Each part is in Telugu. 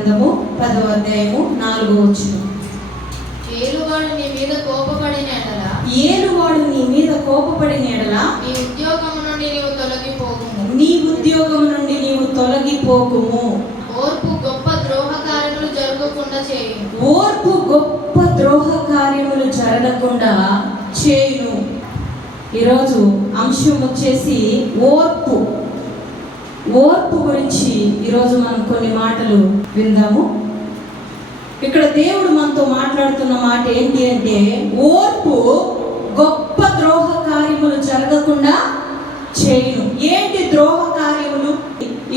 గ్రంథము 10వ అధ్యాయము 4వ వచనం. ఏలువాడు నీ మీద కోపపడిన ఎడల నీ ఉద్యోగము నుండి నీవు తొలగిపోకుము. ఓర్పు గొప్ప ద్రోహ కార్యములు జరగకుండా చేయును. ఈరోజు అంశం వచ్చేసి ఓర్పు గురించి ఈరోజు మనం కొన్ని మాటలు విందాము. ఇక్కడ దేవుడు మనతో మాట్లాడుతున్న మాట ఏంటి అంటే, ఓర్పు గొప్ప ద్రోహ కార్యములు జరగకుండా చేయును. ఏంటి ద్రోహ కార్యములు?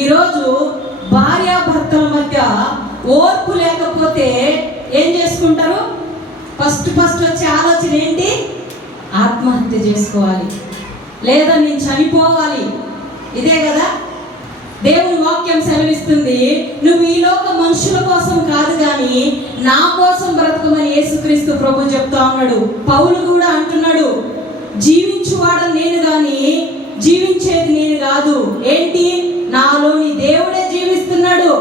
ఈరోజు భార్యాభర్తల మధ్య ఓర్పు లేకపోతే ఏం చేసుకుంటారు? ఫస్ట్ వచ్చే ఆలోచన ఏంటి? ఆత్మహత్య చేసుకోవాలి, లేదా నేను చనిపోవాలి. ఇదే కదా దేవుని వాక్యం సెలవిస్తుంది. నువ్వు ఈ లోక మనుషుల కోసం కాదు కానీ నా కోసం బ్రతకమని యేసుక్రీస్తు ప్రభు చెప్తా ఉన్నాడు. పౌలు కూడా అంటున్నాడు, జీవించువాడని నేను కానీ జీవించేది నేను కాదు. ఏంటి? నాలోని దేవుడే జీవిస్తున్నాడు.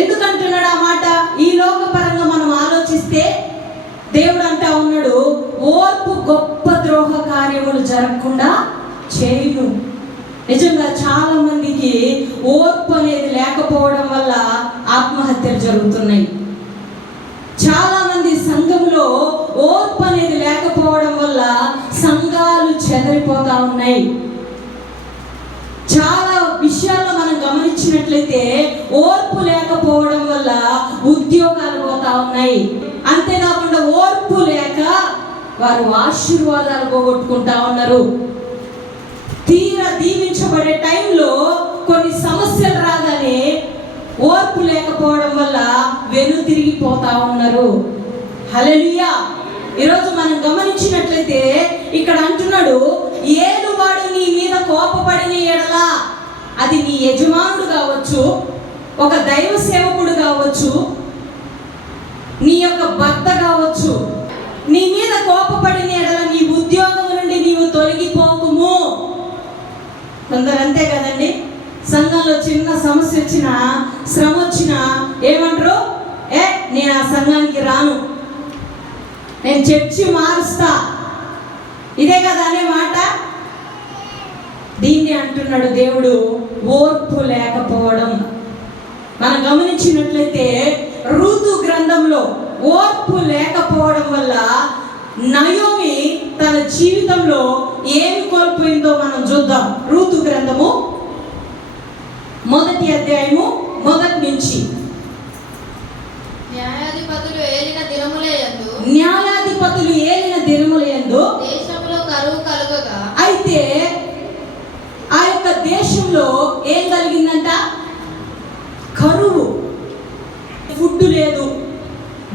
ఎందుకంటున్నాడు ఆ మాట? ఈ లోక పరంగా మనం ఆలోచిస్తే దేవుడు అంటా ఉన్నాడు, ఓర్పు గొప్ప ద్రోహ కార్యములు జరగకుండా చేయును. నిజంగా చాలా మందికి ఓర్పు అనేది లేకపోవడం వల్ల ఆత్మహత్యలు జరుగుతున్నాయి. చాలా మంది సంఘంలో ఓర్పు అనేది లేకపోవడం వల్ల సంఘాలు చెదరిపోతా ఉన్నాయి. చాలా విషయాల్లో మనం గమనించినట్లయితే ఓర్పు లేకపోవడం వల్ల ఉద్యోగాలు పోతా ఉన్నాయి. అంతేకాకుండా ఓర్పు లేక వారు ఆశీర్వాదాలు పోగొట్టుకుంటా ఉన్నారు. తీరా దీవించబడే టైంలో కొన్ని సమస్యలు రాగానే ఓర్పు లేకపోవడం వల్ల వెనుతిరిగిపోతా ఉన్నారు. హల్లెలూయా. ఈరోజు మనం గమనించినట్లయితే ఇక్కడ అంటున్నాడు, ఏలువాడు నీ మీద కోపపడిన ఎడల, అది నీ యజమానుడు కావచ్చు, ఒక దైవ సేవకుడు కావచ్చు, నీ యొక్క భర్త కావచ్చు, నీ మీద కోపపడిన ఎడల నీ ఉద్యోగం నుండి నీవు తొలగిపోకుము. కొందరు అంతే కదండి, సంఘంలో చిన్న సమస్య వచ్చినా, శ్రమ వచ్చినా ఏమంటారు? నేను ఆ సంఘానికి రాను, నేను చర్చి మారుస్తా. ఇదే కదా అనే మాట. దీన్ని అంటున్నాడు దేవుడు, ఓర్పు లేకపోవడం. మనం గమనించినట్లయితే రూతు గ్రంథంలో ఓర్పు లేకపోవడం వల్ల నయోమి తన జీవితంలో ఏమి కోల్పోయిందో మనం చూద్దాం. రూతు గ్రంథము 1వ అధ్యాయము 1 నుంచి. న్యాయాధిపతులు ఏలిన దినములయందు దేశంలో కరువు కలుగగా, అయితే ఆ యొక్క దేశంలో ఏం కలిగిందంట? కరువు. ఫుడ్ లేదు,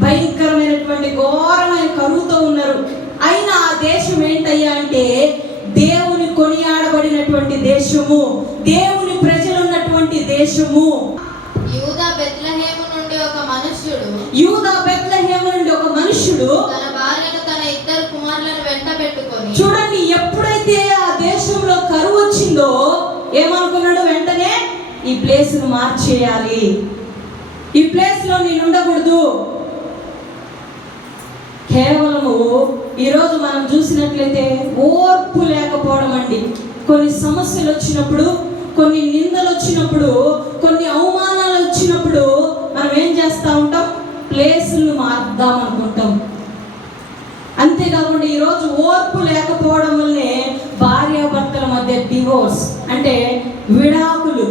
భయంకరమైనటువంటి ఘోరమైన కరువుతో ఉన్నారు. అయినా ఆ దేశం ఏంటయ్యా అంటే దేవుని కొనియాడబడినటువంటి దేశము, దేవుని ప్రజలు ఉన్నటువంటి దేశము. యూదా బెత్లెహేము నుండి ఒక మనుష్యుడు తన భార్యను తన 2 కుమారులను వెంట పెట్టుకొని, చూడండి, ఎప్పుడైతే ఆ దేశంలో కరువు వచ్చిందో ఏమనుకున్నాడు? వెంటనే ఈ ప్లేస్ ను మార్చేయాలి, ఈ ప్లేస్ లో నేను ఉండకూడదు. కేవలము ఈరోజు మనం చూసినట్లయితే ఓర్పు లేకపోవడం అండి. కొన్ని సమస్యలు వచ్చినప్పుడు, కొన్ని నిందలు వచ్చినప్పుడు, కొన్ని అవమానాలు వచ్చినప్పుడు మనం ఏం చేస్తూ ఉంటాం? ప్లేసులు మార్దాం అనుకుంటాం. అంతేకాకుండా ఈరోజు ఓర్పు లేకపోవడం వల్లే భార్యాభర్తల మధ్య డివోర్స్ అంటే విడాకులు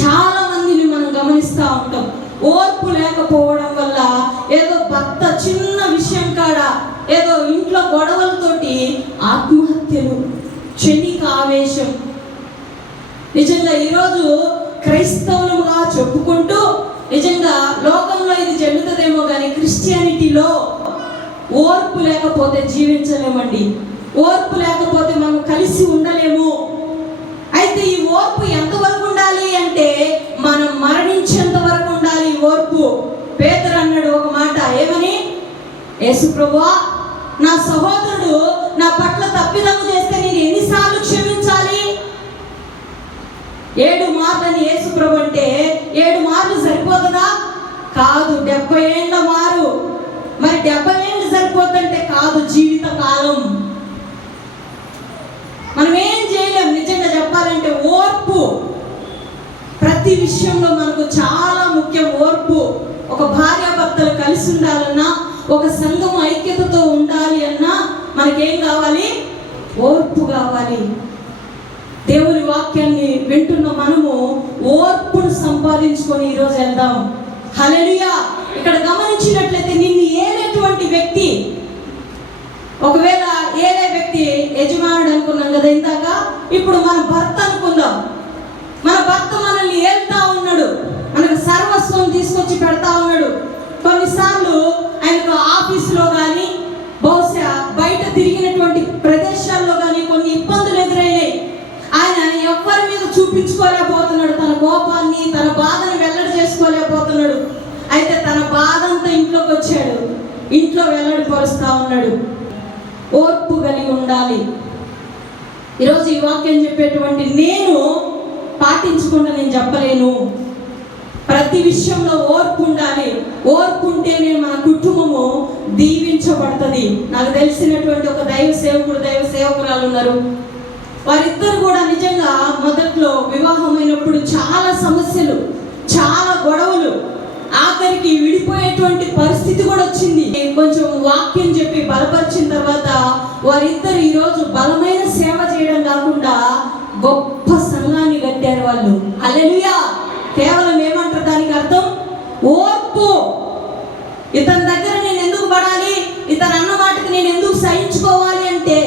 చాలా మందిని మనం గమనిస్తూ ఉంటాం. ఓర్పు లేకపోవడం వల్ల ఏదో భర్త చిన్న విషయం కాడ ఏదో ఇంట్లో గొడవలతోటి ఆత్మహత్యలు, క్షణిక ఆవేశం. నిజంగా ఈరోజు క్రైస్తవులుగా చెప్పుకుంటూ నిజంగా లోకంలో ఇది జరుగుతుందేమో కానీ క్రిస్టియానిటీలో ఓర్పు లేకపోతే జీవించలేమండి. ఓర్పు లేకపోతే మనం కలిసి ఉండలేము. అయితే ఈ ఓర్పు ఎంతవరకు ఉండాలి అంటే మనం మరణించేంత వరకు ఉండాలి ఈ ఓర్పు. పేతురు అన్నాడు ఒక మాట, ఏమని? యేసు ప్రభువా, నా సహోదరుడు నా పట్ల తప్పిదము చేస్తే నేను ఎన్నిసార్లు క్షమించాలి? 7 మార్లని యేసు ప్రభు అంటే మారు సరిపోతుందా? కాదు. 70 ఏళ్ళ మారు. మరి 70 ఏళ్ళు సరిపోతుంటే కాదు, జీవిత కాలం. మనం ఏం చేయలేం. నిజంగా చెప్పాలంటే ఓర్పు ప్రతి విషయంలో మనకు చాలా ముఖ్యం. ఓర్పు. ఒక భార్యాభర్తలు కలిసి ఉండాలన్నా, ఒక సంఘం ఐక్యతతో ఉండాలి అన్నా మనకేం కావాలి? ఓర్పు కావాలి. దేవుని వాక్యాన్ని వింటున్న మనము ఓర్పును సంపాదించుకొని ఈరోజు వెళ్దాం. హల్లెలూయా. ఇక్కడ గమనించినట్లయితే నిన్ను ఏలేటువంటి వ్యక్తి, ఒకవేళ ఏలే వ్యక్తి యజమానుడు అనుకున్నాం కదా ఇందాక, ఇప్పుడు మన భర్త అనుకుందాం. మన భర్త మనల్ని ఏల్తా ఉన్నాడు, మనకు సర్వస్వం తీసుకొచ్చి పెడతా ఉన్నాడు. కొన్నిసార్లు ఆయనకు ఆఫీసులో కానీ, బహుశా బయట తిరిగినటువంటి ప్రదేశాల్లో కానీ కొన్ని ఇబ్బందులు ఎదురయ్యాయి. ఆయన ఎవరి మీద చూపించుకోలేకపోతున్నాడు, తన కోపాన్ని, తన బాధను వెల్లడి చేసుకోలేకపోతున్నాడు. అయితే తన బాధ అంతా ఇంట్లోకి వచ్చాడు, ఇంట్లో వెల్లడి పరుస్తా ఉన్నాడు. ఓర్పు కలిగి ఉండాలి. ఈరోజు ఈ వాక్యం చెప్పేటువంటి నేను పాటించకుండా నేను చెప్పలేను. ప్రతి విషయంలో ఓర్పు ఉండాలి. ఓర్పు ఉంటేనే మన కుటుంబము దీవించబడుతుంది. నాకు తెలిసినటువంటి ఒక దైవ సేవకుడు, దైవ సేవకురాలు ఉన్నారు. వారిద్దరు కూడా నిజంగా మొదట్లో వివాహమైనప్పుడు చాలా సమస్యలు, చాలా గొడవలు, ఆఖరికి విడిపోయేటువంటి పరిస్థితి కూడా వచ్చింది. కొంచెం వాక్యం చెప్పి బలపరిచిన తర్వాత వారిద్దరు ఈరోజు బలమైన సేవ చేయడం కాకుండా గొప్ప సంఘాన్ని కట్టారు వాళ్ళు. హల్లెలూయా. కేవలం ఏమంటారు దానికి అర్థం? ఓర్పు. ఇతని దగ్గర నేను ఎందుకు పడాలి, ఇతను అన్న మాటకి నేను ఎందుకు సహించుకోవాలి అంటే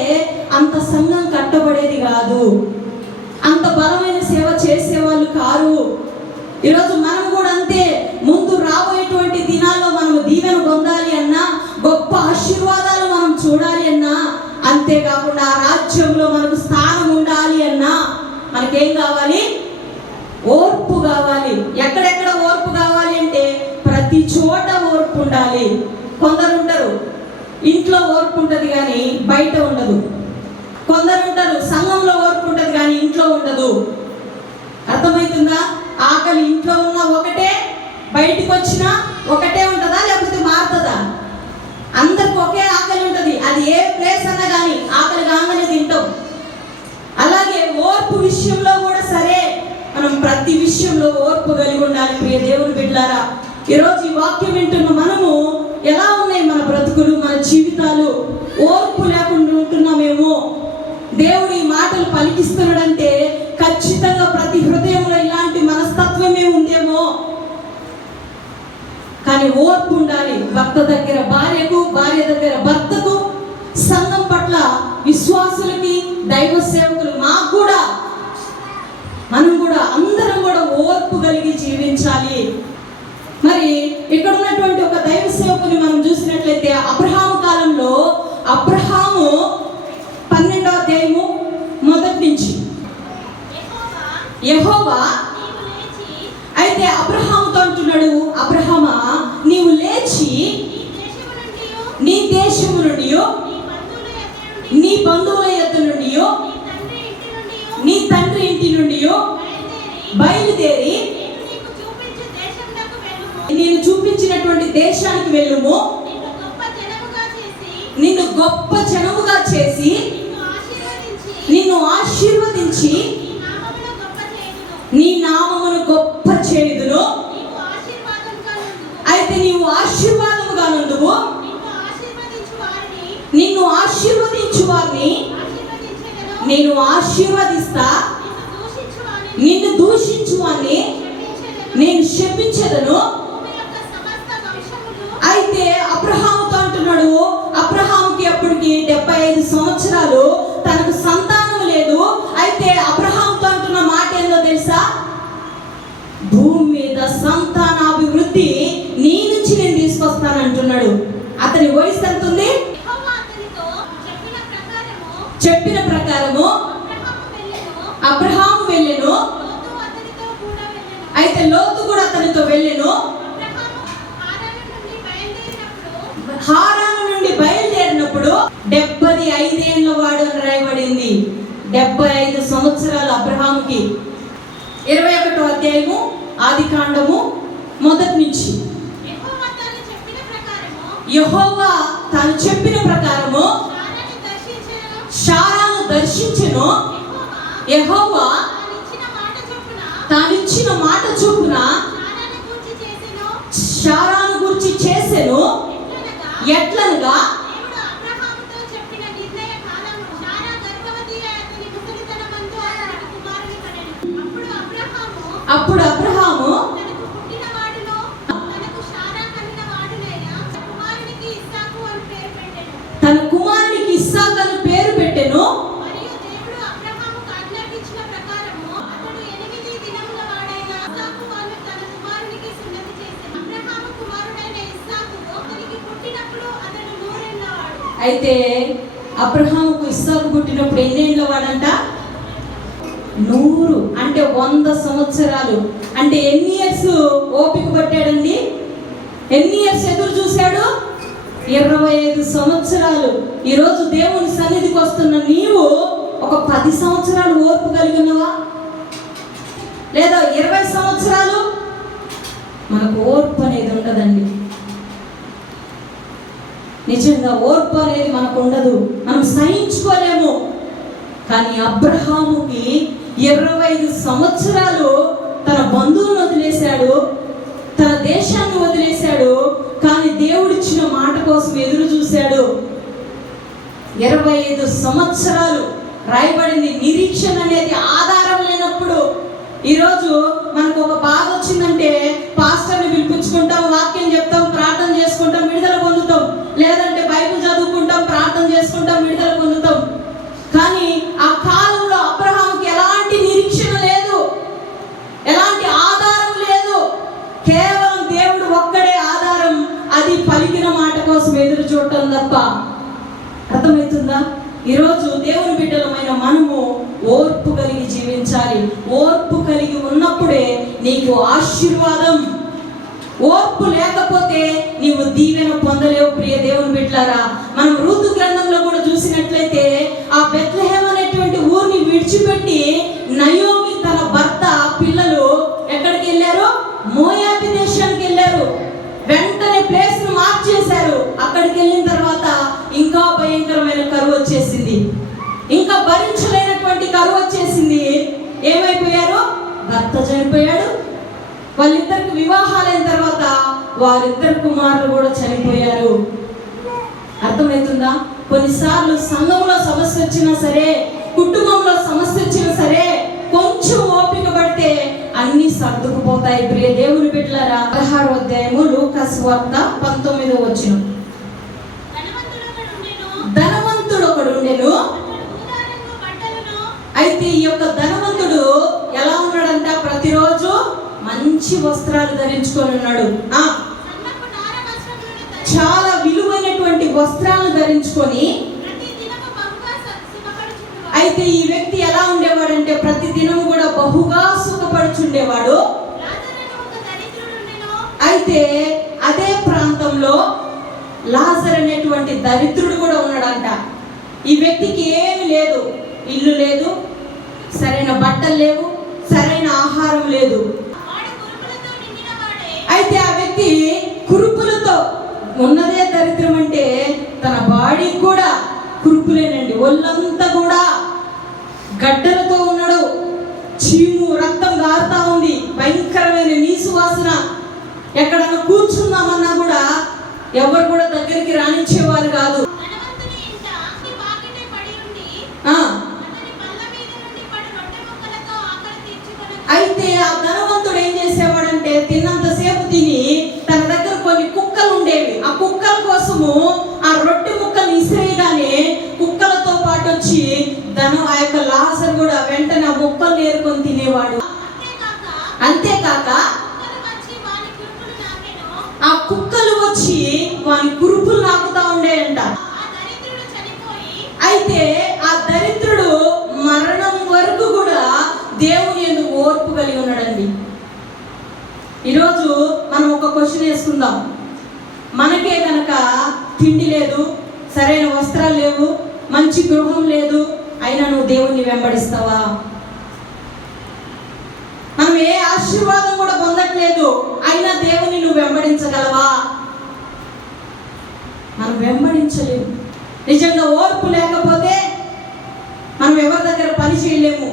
అంత సంఘం కట్టబడేది కాదు, అంత బలమైన సేవ చేసేవాళ్ళు కారు. ఈరోజు మనం కూడా అంతే. ముందు రాబోయేటువంటి దినాల్లో మనం దీవెన పొందాలి అన్నా, గొప్ప ఆశీర్వాదాలు మనం చూడాలి అన్నా, అంతేకాకుండా ఆ రాజ్యంలో మనకు స్థానం ఉండాలి అన్నా మనకేం కావాలి? ఓర్పు కావాలి. ఎక్కడెక్కడ ఓర్పు కావాలి అంటే ప్రతి చోట ఓర్పు ఉండాలి. కొందరు ఉంటారు ఇంట్లో ఓర్పు ఉంటుంది కానీ బయట ఉండదు. కొందరు ఉంటారు సంఘంలో ఓర్పు ఉంటుంది కానీ ఇంట్లో ఉండదు. అర్థమవుతుందా? ఆకలి ఇంట్లో ఉన్న ఒకటే, బయటికి వచ్చినా ఒకటే ఉంటుందా లేకపోతే మారుతుందా? అందరికి ఒకే ఆకలి ఉంటుంది. అది ఏ ప్లేస్ అన్నా కానీ ఆకలి కాగానే తింటాం. అలాగే ఓర్పు విషయంలో కూడా సరే, మనం ప్రతి విషయంలో ఓర్పు కలిగి ఉండాలి. ప్రియ దేవుని బిడ్డలారా, ఈరోజు ఈ వాక్యం వింటున్న మనము ఎలా ఉన్నాయి మన బ్రతుకులు, మన జీవితాలు? ఓర్పు లేకుండా ఉంటున్నామేమో. దేవుడు ఈ మాటలు పలికిస్తున్నాడంటే ఖచ్చితంగా ప్రతి హృదయంలో ఇలాంటి మనస్తత్వమే ఉందేమో. కానీ ఓర్పు ఉండాలి. భర్త దగ్గర భార్యకు, భార్య దగ్గర భర్తకు, సంఘం పట్ల విశ్వాసులకి, దైవ సేవకులు మాకు కూడా, మనం కూడా అందరం కూడా ఓర్పు కలిగి జీవించాలి. మరి ఇక్కడ ఉన్నటువంటి ఒక దైవ సేవకుని మనం చూసినట్లయితే అబ్రహాము కాలంలో, అబ్రహాము 12వ అధ్యాయము మొదటి నుంచి యెహోవా అయితే అబ్రహాముతో అంటున్నాడు, అబ్రహామా నీవు లేచి నీ దేశము నుండి, నీ బంధువుల యొద్ద నుండి, నీ తండ్రి ఇంటి నుండి బయలుదేరి నేను చూపించినటువంటి దేశానికి వెళ్ళుము. నిన్ను గొప్ప జనముగా చేసి నిన్ను ఆశీర్వదించి నీ నామమును గొప్ప చేయుదును. అయితే నీవు ఆశీర్వాదముగా నుండువు. నిన్ను ఆశీర్వదించు వారిని నేను ఆశీర్వదిస్తా, నిన్ను దూషించు వారిని నేను శపించెదను. అయితే అబ్రహాముతో అంటున్నాడు, అబ్రహాముకి అప్పటికి 75 సంవత్సరాలు, తనకు సంతానం లేదు. అయితే అబ్రహాముతో అంటున్న మాట ఏందో తెలుసా? భూమి మీద సంతానాభివృద్ధి నీ నుంచి నేను తీసుకొస్తానంటున్నాడు. అతని వయసు ఎంత ఉంది? చెప్పిన ప్రకారము అబ్రహాము వెళ్ళెను. అయితే లోతు కూడా అతనితో వెళ్ళెను. హారాను నుండి బయలుదేరినప్పుడు 75 ఏళ్ల వాడు అని రాయబడింది. 75 సంవత్సరాలు అబ్రహాముకి. 21వ అధ్యాయము ఆదికాండము మొదటి నుంచి. యెహోవా తాను చెప్పిన ప్రకారము శారాను దర్శించెను. యెహోవా తానిచ్చిన మాట చొప్పున శారాను గురించి చేసెను. ఎట్లనగా అప్పుడు అబ్రహాము తన కుమారునికి ఇస్సాకు అని పేరు పెట్టెను. అయితే అబ్రహాముకు ఇస్సాకు పుట్టినప్పుడు ఎన్నేళ్ళ వాడంట? 100, అంటే 100 సంవత్సరాలు. అంటే ఎన్ని ఇయర్స్ ఓపిక పట్టాడండి? ఎన్ని ఇయర్స్ ఎదురు చూశాడు? 25 సంవత్సరాలు. ఈరోజు దేవుని సన్నిధికి వస్తున్న నీవు ఒక 10 సంవత్సరాలు ఓర్పు కలిగి ఉన్నావా? లేదా 20 సంవత్సరాలు? మనకు ఓర్పు అనేది ఉండదండి. నిజంగా ఓర్పు అనేది మనకు ఉండదు, మనం సహించుకోలేము. కానీ అబ్రహాముకి 25 సంవత్సరాలు తన బంధువులను వదిలేశాడు, తన దేశాన్ని వదిలేశాడు. కానీ దేవుడిచ్చిన మాట కోసం ఎదురు చూశాడు. 25 సంవత్సరాలు రాయబడింది. నిరీక్షణ అనేది ఆధారం లేనప్పుడు, ఈరోజు మనకు ఒక బాధ వచ్చిందంటే పాస్టర్ని పిలిపించుకుంటాం, వాక్యం చెప్తాం, ప్రార్థన చేసుకుంటాం, విడుదల పొందుతాం. లేదంటే బైబిల్ చదువుకుంటాం, ప్రార్థన చేసుకుంటాం, విడుదల పొందుతాం. కానీ ఆ కాలంలో అబ్రహాముకి ఎలాంటి నిరీక్షణ లేదు, ఎలాంటి ఆధారం లేదు. కేవలం దేవుడు ఒక్కడే ఆధారం. అది పలికిన మాట కోసం ఎదురు చూడటం తప్ప. అర్థమవుతుందా? ఈరోజు దేవుని బిడ్డలమైన మనము ఓర్పు కలిగి జీవించాలి. ఓర్పు కలిగి ఉన్నప్పుడే నీకు ఆశీర్వాదం. ఓర్పు లేకపోతే నీవు దీవెన పొందలేవు. ప్రియ దేవుని బిడ్డలారా, మనం రూతు గ్రంథంలో కూడా చూసినట్లయితే ఆ బెత్లెహేం అనేటువంటి ఊరిని విడిచిపెట్టి నయోమి తన భర్త పిల్లలు ఎక్కడికి వెళ్ళారు? మోయాబు దేశానికి వెళ్ళారు. వెంటనే ప్లేస్ ను మార్చేశారు. అక్కడికి వెళ్ళిన తర్వాత ఇంకా భయంకరమైన కరువు వచ్చేసింది, ఇంకా భరించలేనటువంటి కరువు వచ్చేసింది. ఏమైపోయారు? భర్త చనిపోయాడు. వాళ్ళిద్దరికి వివాహాలైన తర్వాత వారిద్దరు కుమారులు కూడా చనిపోయారు. అర్థమవుతుందా? కొన్నిసార్లు సంఘంలో సమస్య వచ్చినా సరే, కుటుంబంలో సమస్య వచ్చినా సరే, కొంచెం ఓపిక పడితే అన్ని సర్దుకుపోతాయి. ప్రియ దేవుని బిడ్డలారా, 16వ అధ్యాయము లూకా సువార్త 19వ వచనం. ధనవంతుడు ఒకడు ఉండెను. అయితే ఈ యొక్క ధనవంతుడు ఎలా ఉన్నాడంట? ప్రతిరోజు మంచి వస్త్రాలు ధరించుకొని ఉన్నాడు. చాలా విలువైనటువంటి వస్త్రాలను ధరించుకొని. అయితే ఈ వ్యక్తి ఎలా ఉండేవాడంటే ప్రతి దినం కూడా బహుగా సుఖపడుచుండేవాడు. అయితే అదే ప్రాంతంలో లాజర్ అనేటువంటి దరిద్రుడు కూడా ఉన్నాడంట. ఈ వ్యక్తికి ఏమి లేదు, ఇల్లు లేదు, సరైన బట్టలు లేవు, సరైన ఆహారం లేదు. అయితే ఆ వ్యక్తి కురుపులతో ఉన్నదే దరిద్రం. అంటే తన బాడీ కూడా కురుపులేనండి, ఒళ్ళంతా కూడా గడ్డలతో ఉన్నాడు. చీము రక్తం గారుతా ఉంది, భయంకరమైన నీసు వాసన. ఎక్కడన్నా కూర్చుందామన్నా కూడా ఎవరు కూడా దగ్గరికి రానిచ్చేవారు కాదు. అయితే ఆ ధనవంతుడు ఏం చేసేవాడంటే తిన్నంతసేపు తిని తన దగ్గర కొన్ని కుక్కలు ఉండేవి. ఆ కుక్కల కోసము ఆ రొట్టె ముక్కలు ఇసిరేయగానే కుక్కలతో పాటు వచ్చి ఆ యొక్క లాజరు కూడా వెంటనే ఆ ముక్కలు నేర్కొని తినేవాడు. అంతేకాక ఆ కుక్కలు వచ్చి వాని కురుపులు నాకుతా ఉండేయంట. అయితే ఆ దరిద్రుడు మరణం వరకు కూడా దేవుని యందు ఓర్పు కలిగి ఉన్నాడండి. ఈరోజు మనం ఒక క్వశ్చన్ వేసుకుందాం. మనకే కనుక తిండి లేదు, సరైన వస్త్రాలు లేవు, మంచి గృహం లేదు, అయినా నువ్వు దేవుణ్ణి వెంబడిస్తావా? మనం ఏ ఆశీర్వాదం కూడా పొందట్లేదు, అయినా దేవుని నువ్వు వెంబడించగలవా? మనం వెంబడించలేము. నిజంగా ఓర్పు లేకపోతే మనం ఎవరి దగ్గర పని చేయలేము.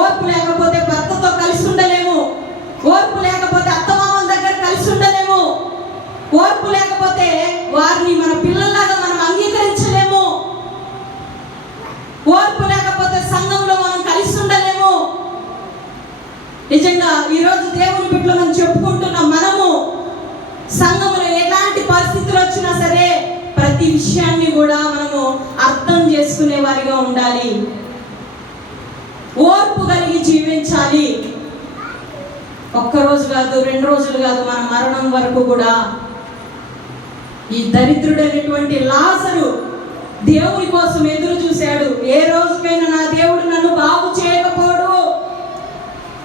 ఓర్పు లేకపోతే భర్తతో కలిసి ఉండలేము. ఓర్పు లేకపోతే అత్తమామల దగ్గర కలిసి ఉండలేము. ఓర్పు లేకపోతే వారిని మన పిల్లల్లాగా మనం అంగీకరించలేము. ఓర్పు లేకపోతే సంఘంలో మనం కలిసి ఉండలేము. నిజంగా ఈరోజు దేవుని బిడ్డలు మనం చెప్పుకుంటున్నాం, మనము సంఘంలో ఎలాంటి పరిస్థితులు వచ్చినా సరే ప్రతి విషయాన్ని కూడా మనము అర్థం చేసుకునే వారిగా ఉండాలి. ఓర్పు కలిగి జీవించాలి. ఒక్కరోజు కాదు, 2 రోజులు కాదు, మన మరణం వరకు కూడా. ఈ దరిద్రుడైనటువంటి లాజరు దేవుని కోసం ఎదురు చూశాడు. ఏ రోజుకైనా నా దేవుడు నన్ను బాగు చేయకపోడు,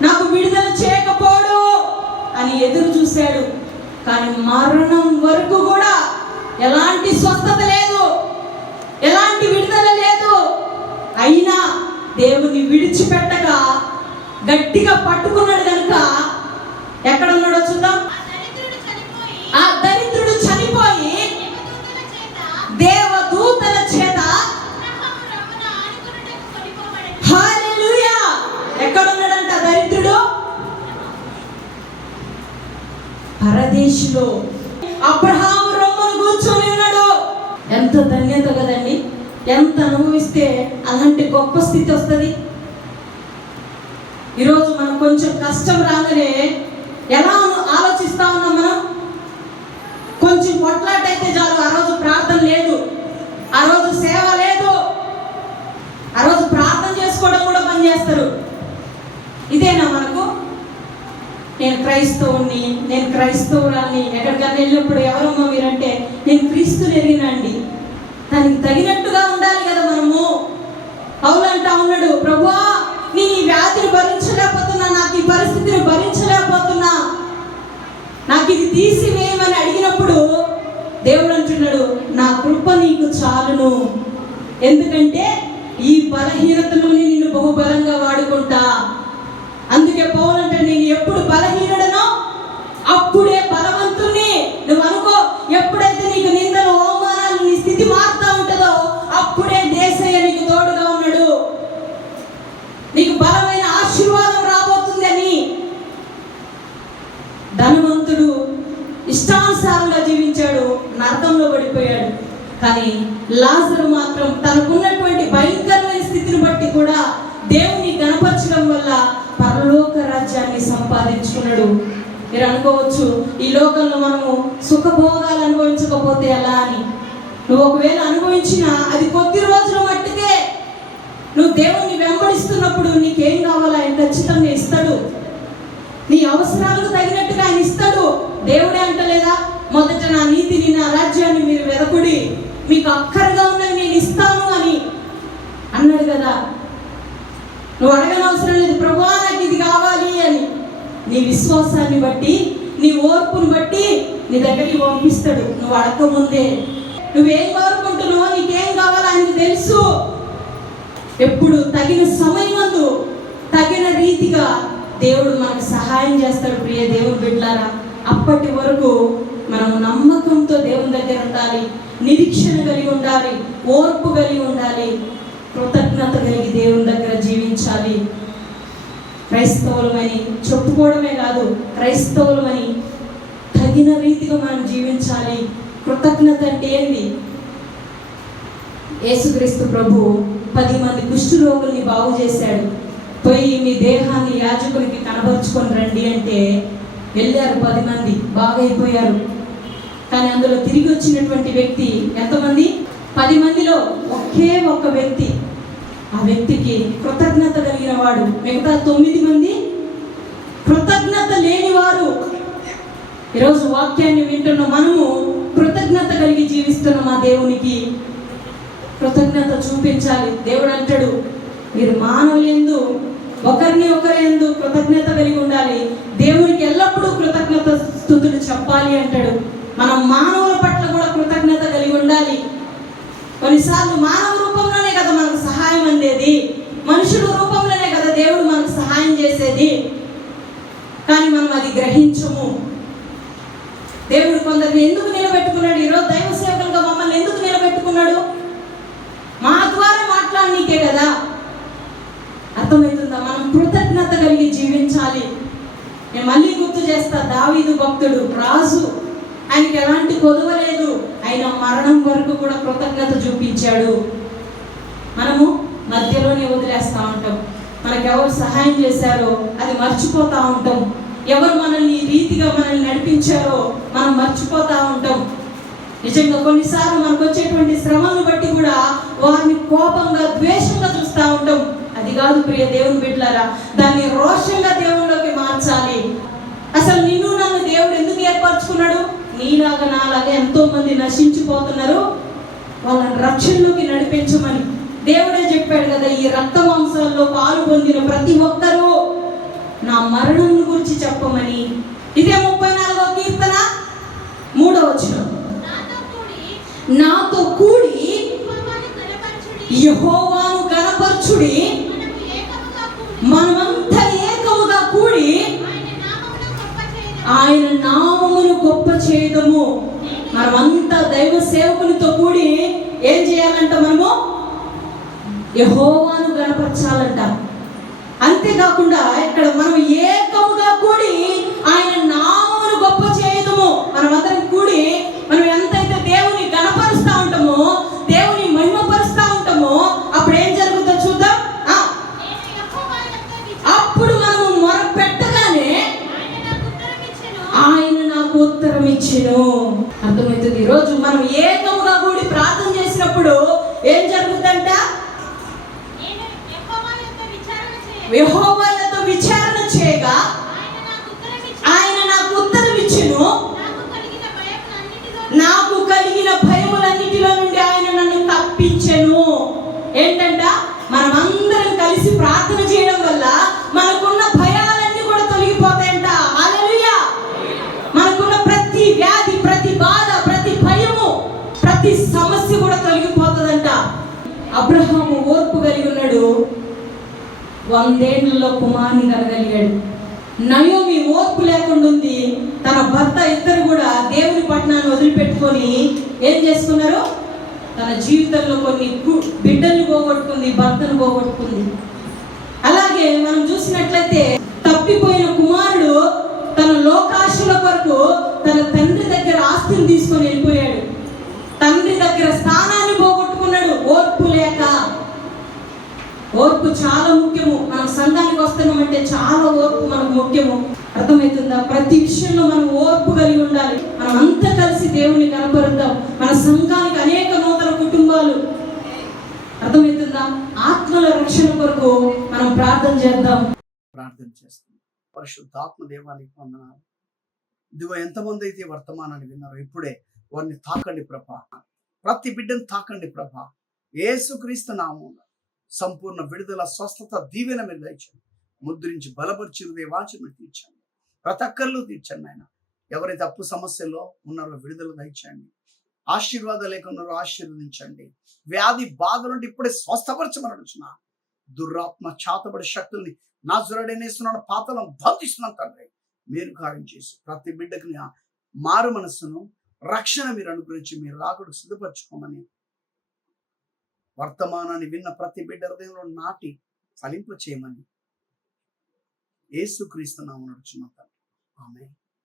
నాకు విడుదల చేయకపోడు అని ఎదురు చూశాడు. కానీ మరణం వరకు కూడా ఎలాంటి స్వస్థత లేదు, ఎలాంటి విడుదల లేదు. అయినా దేవుని విడిచిపెట్టగా గట్టిగా పట్టుకున్నాడు కనుక ఎక్కడున్నాడో చూద్దాం. ఆ దరిద్రుడు చనిపోయి దేవదూతల చేత హల్లెలూయా. ఎక్కడున్నాడంట దరిద్రుడు? పరదేశులో అబ్రహాము రొమ్మును కూర్చొని ఉన్నాడు. ఎంత ధన్యత కదండి! ఎంత అనుభవిస్తే అలాంటి గొప్ప స్థితి వస్తుంది. ఈరోజు మనం కొంచెం కష్టం రాగానే ఎలా ఆలోచిస్తా ఉన్నాం? మనం కొంచెం కొట్లాటైతే చాలు, ఆ రోజు ప్రార్థన లేదు, ఆ రోజు సేవ లేదు, ఆ రోజు ప్రార్థన చేసుకోవడం కూడా బంద్ చేస్తారు. ఇదేనా మనకు? నేను క్రైస్తవుని, నేను క్రైస్తవురాన్ని, ఎక్కడికన్నా వెళ్ళినప్పుడు ఎవరమ్మా మీరంటే నేను క్రీస్తుని ఎరిగినండి. దానికి తగినట్టుగా ఉండాలి కదా మనము. అవునంటా ఉన్నాడు, ప్రభువా నేను ఈ వ్యాధిని భరించలేకపోతున్నా, నాకు ఈ పరిస్థితిని భరించలేకపోతున్నా, నాకు ఇది తీసివేయమని అడిగినప్పుడు దేవుడు అంటున్నాడు, నా కృప నీకు చాలును, ఎందుకంటే ఈ బలహీనతలోని నిన్ను బహుబలంగా వాడుకుంటా. అందుకే పౌలు అంటే నేను ఎప్పుడు బలహీనుడనో అప్పుడే బలవంతుని. నువ్వు అనుకో, ఎప్పుడైతే నీకు నిందలు అవమానాలు నీ స్థితి మారుతా ఉంటుందో అప్పుడే దేశయ్య నీకు తోడుగా ఉన్నాడు, నీకు బలమైన ఆశీర్వాదం రాబోతుంది అని. ధనవంతుడు ఇష్టానుసారంగా జీవించాడు, నరకంలో పడిపోయాడు. కానీ లాజరు మాత్రం తనకున్నటువంటి భయంకరమైన స్థితిని బట్టి కూడా దేవుని గణపరచడం వల్ల పరలోక రాజ్యాన్ని సంపాదించుకున్నాడు. మీరు అనుకోవచ్చు, ఈ లోకంలో మనము సుఖభోగాలు అనుభవించకపోతే ఎలా అని. నువ్వు ఒకవేళ అనుభవించినా అది కొద్ది రోజుల మట్టుకే. నువ్వు దేవుణ్ణి వెంబడిస్తున్నప్పుడు నీకేం కావాలో ఆయన ఖచ్చితంగా ఇస్తాడు. నీ అవసరాలకు తగినట్టుగా ఆయన ఇస్తాడు. దేవుడే అంటలేదా, మొదట నా నీతిని నా రాజ్యాన్ని మీరు వెదకుడి, మీకు అక్కరగా ఉన్నవి నేను ఇస్తాను అని అన్నాడు కదా. నువ్వు అడగనవసరం లేదు, ప్రభువా నాకు ఇది కావాలి అని. నీ విశ్వాసాన్ని బట్టి, నీ ఓర్పుని బట్టి నీ దగ్గరికి పంపిస్తాడు. నువ్వు అడగకముందే నువ్వేం కోరుకుంటున్నావో, నీకేం కావాలో ఆయనకు తెలుసు. ఎప్పుడు తగిన సమయమందు తగిన రీతిగా దేవుడు మనకు సహాయం చేస్తాడు. ప్రియ దేవుని బిడ్డలారా, అప్పటి వరకు మనం నమ్మకంతో దేవుని దగ్గర ఉండాలి, నిరీక్షణ కలిగి ఉండాలి, ఓర్పు కలిగి ఉండాలి, కృతజ్ఞత కలిగి దేవుని దగ్గర జీవించాలి. క్రైస్తవులమని చెప్పుకోవడమే కాదు, క్రైస్తవులమని తగిన రీతిగా మనం జీవించాలి. కృతజ్ఞత అంటే ఏంటి? యేసుక్రీస్తు ప్రభు 10 మంది కుష్ఠరోగుల్ని బాగు చేశాడు. పోయి మీ దేహాన్ని యాజకునికి కనబరుచుకొని రండి అంటే వెళ్ళారు. 10 మంది బాగైపోయారు. కానీ అందులో తిరిగి వచ్చినటువంటి వ్యక్తి ఎంతమంది? 10 మందిలో ఒకే ఒక్క వ్యక్తి. ఆ వ్యక్తికి కృతజ్ఞత కలిగిన వాడు. మిగతా 9 మంది కృతజ్ఞత లేనివారు. ఈరోజు వాక్యాన్ని వింటున్న మనము కృతజ్ఞత కలిగి జీవిస్తున్న మా దేవునికి కృతజ్ఞత చూపించాలి. దేవుడు అంటాడు, మీరు మానవులందు ఒకరిని ఒకరందు కృతజ్ఞత కలిగి ఉండాలి, దేవునికి ఎల్లప్పుడూ కృతజ్ఞత స్తుతులు చెప్పాలి అంటాడు. మనం మానవుల పట్ల కూడా కృతజ్ఞత కలిగి ఉండాలి. కొన్నిసార్లు మానవ రూపంలోనే కదా మనకు సహాయం అందేది, మనుషుల రూపంలోనే కదా దేవుడు మనకు సహాయం చేసేది. మనం కృతజ్ఞత కలిగి జీవించాలి. నేను మళ్ళీ గుర్తు చేస్తా, దావీదు భక్తుడు రాజు, ఆయనకి ఎలాంటి కొదువ లేదు, ఆయన మరణం వరకు కూడా కృతజ్ఞత చూపించాడు. మనము మధ్యలోనే వదిలేస్తూ ఉంటాం. మనకెవరు సహాయం చేశారో అది మర్చిపోతూ ఉంటాం. ఎవరు మనల్ని ఈ రీతిగా మనల్ని నడిపించారో మనం మర్చిపోతూ ఉంటాం. నిజంగా కొన్నిసార్లు మనకు వచ్చేటువంటి శ్రమలను బట్టి కూడా వారిని కోపంగా, ద్వేషంగా చూస్తూ ఉంటాం. అది కాదు ప్రియ దేవుని బిడ్డలారా, దాన్ని రోషంగా దేవునిలోకి మార్చాలి. అసలు నిన్ను నన్ను దేవుడు ఎందుకు ఏర్పరచుకున్నాడు? నీలాగా నాలాగా ఎంతో మంది నశించిపోతున్నారు, వాళ్ళని రక్షణలోకి నడిపించమని దేవుడే చెప్పాడు కదా. ఈ రక్త మాంసాల్లో పాలు పొందిన ప్రతి ఒక్కరూ నా మరణం గురించి చెప్పమని. ఇదే 34వ కీర్తన 3వ వచనం, నాతో కూడి యెహోవాను గణపరచుడి, మనమంతా ఏకముగా కూడి ఆయన నామమును గొప్ప చేయదము. మనమంతా దైవ సేవకునితో కూడి ఏం చేయాలంట? మనము యెహోవాను గణపరచాలంట. అంతేకాకుండా ఇక్కడ మనం ఏకముగా కూడి ఆయన నామమును గొప్ప చేయదము. మనమందరం కూడి మనం ఎంతైతే దేవుని గణపరుస్తూ ఉంటామో, దేవుని మహిమపరుస్తూ ఉంటామో, అప్పుడు ఏం జరుగుతుందో చూద్దాం. అప్పుడు మనము మొర పెట్టగానే ఆయన నాకు ఉత్తరం ఇచ్చెను. అర్థమవుతుంది. ఈరోజు మనం ఏకముగా కూడి ప్రార్థన చేసినప్పుడు ఏం జరుగుతుందంట? యెహోవాతో విచారణ చేయగా ఆయన నాకు ఉత్తరం ఇచ్చెను. నాకు కలిగిన భయములన్నిటిలో నుండి ఆయన నన్ను తప్పించెను. ఏంటంట? మనమందరం కలిసి ప్రార్థన చేయడం వల్ల మనకున్న భయాలన్నీ కూడా తొలగిపోతాయంట. హల్లెలూయా! మనకున్న ప్రతి వ్యాధి, ప్రతి బాధ, ప్రతి భయము, ప్రతి సమస్య కూడా తొలగిపోతుందంట. అబ్రహాము ఓర్పు కలిగి ఉన్నాడు, 100 ఏళ్లలో కుమారుని కనగలిగాడు. నయోమి ఓర్పు లేకుండా ఉంది. తన భర్త ఇద్దరు కూడా దేవుని పట్టణాన్ని వదిలిపెట్టుకొని ఏం చేసుకున్నారు? తన జీవితంలో కొన్ని బిడ్డల్ని పోగొట్టుకుంది, భర్తను పోగొట్టుకుంది. అలాగే మనం చూసినట్లయితే తప్పిపోయిన కుమారుడు తన లోకాశల కొరకు తన తండ్రి దగ్గర ఆస్తిని తీసుకొని వెళ్ళిపోయాడు. తండ్రి దగ్గర స్థానాన్ని పోగొట్టుకున్నాడు ఓర్పు లేక. ఓర్పు చాలా ముఖ్యము. మనం సంఘానికి వస్తున్నామంటే చాలా ఓర్పు మనకు ముఖ్యము. అర్థమవుతుందా? ప్రతి విషయంలో మనం ఓర్పు కలిగి ఉండాలి. మనం అంతా కలిసి దేవుని కనపరుద్దాం. మన సంఘానికి అనేక నూతన కుటుంబాలు, అర్థమవుతుందా, ఆత్మల రక్షణ కొరకు మనం ప్రార్థన చేద్దాం. ప్రార్థన చేస్తాం. పరిశుద్ధాత్మ దేవానికి వందనాలు. ఇదిగో ఎంతమంది అయితే వర్తమానాన్ని విన్నారో ఇప్పుడే వారిని తాకండి ప్రభా. ప్రతి బిడ్డను తాకండి ప్రభా. యేసుక్రీస్తు నామములో సంపూర్ణ విడుదల, స్వస్థత, దీవెన మీరు దయచండి. ముద్రించి బలపరిచి వాంఛను తీర్చండి. ప్రతి ఒక్కరిలో తీర్చండి ఆయన. ఎవరైతే అప్పు సమస్యల్లో ఉన్నారో విడుదల దయచండి. ఆశీర్వాదాలు లేకున్నారో ఆశీర్వదించండి. వ్యాధి బాధ నుండి ఇప్పుడే స్వస్థపరచమని అడుగుతున్నా. దురాత్మ చాతబడి శక్తుల్ని నాజరేయుడైన పాతలం బంధిస్తున్నాం తండ్రి. మీరు కార్యం చేసి ప్రతి బిడ్డకి మారు మనస్సును, రక్షణ మీరు అనుగ్రహించి మీరు రాకుడు సిద్ధపరచుకోమని వర్తమానాన్ని విన్న ప్రతి బిడ్డ హృదయంలో నాటి ఫలింప చేయమని యేసుక్రీస్తు నామమున అడుగుచున్నాం తండ్రి. ఆమేన్.